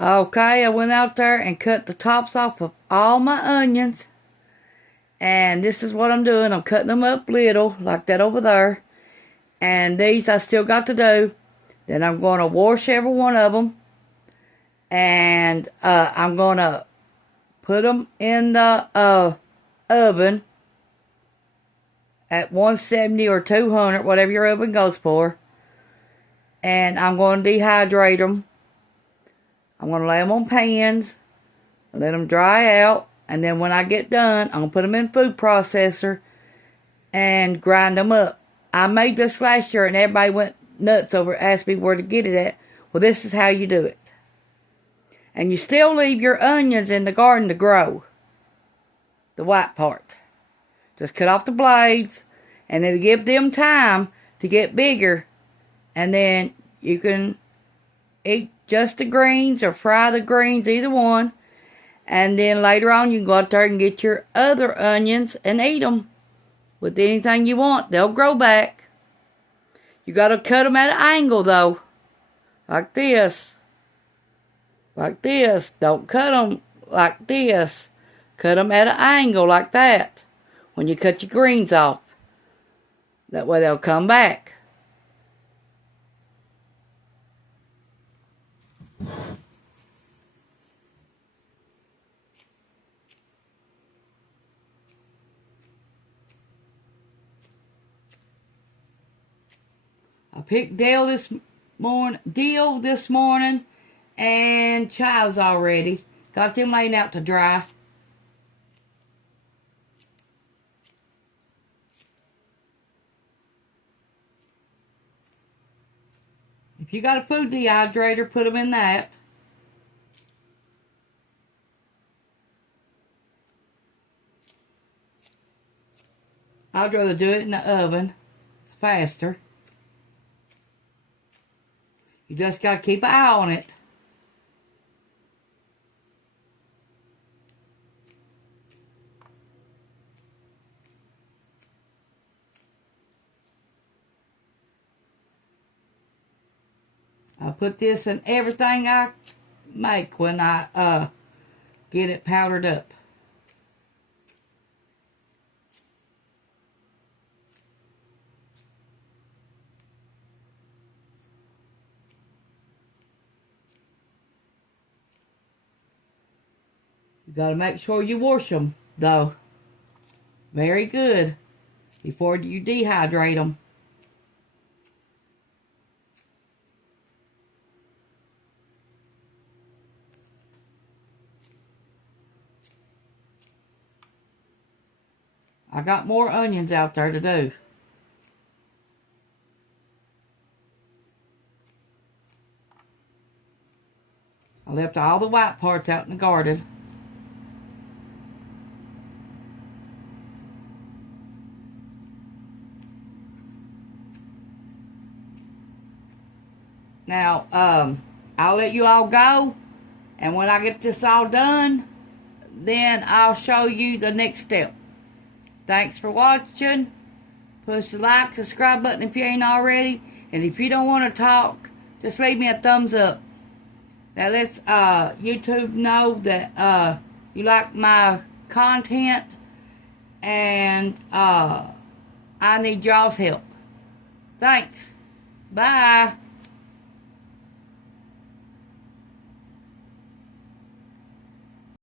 Okay, I went out there and cut the tops off of all my onions. And this is what I'm doing. I'm cutting them up little, like that over there. And these I still got to do. Then I'm going to wash every one of them. And I'm going to put them in the oven at 170 or 200, whatever your oven goes for. And I'm going to dehydrate them. I'm going to lay them on pans, let them dry out, and then when I get done, I'm going to put them in a food processor and grind them up. I made this last year, and everybody went nuts over it, asked me where to get it at. Well, this is how you do it. And you still leave your onions in the garden to grow, the white part. Just cut off the blades, and it'll give them time to get bigger, and then you can eat just the greens or fry the greens, either one. And then later on, you can go out there and get your other onions and eat them with anything you want. They'll grow back. You got to cut them at an angle, though. Like this. Like this. Don't cut them like this. Cut them at an angle like that when you cut your greens off. That way they'll come back. I picked Deal this morning and chives already. Got them laying out to dry. If you got a food dehydrator, put them in that. I'd rather do it in the oven. It's faster. You just got to keep an eye on it. I put this in everything I make when I get it powdered up. You got to make sure you wash them, though. Very good. Before you dehydrate them. I got more onions out there to do. I left all the white parts out in the garden. Now, I'll let you all go, and when I get this all done, then I'll show you the next step. Thanks for watching. Push the like, subscribe button if you ain't already, and if you don't want to talk, just leave me a thumbs up. That lets YouTube know that you like my content, and I need y'all's help. Thanks. Bye.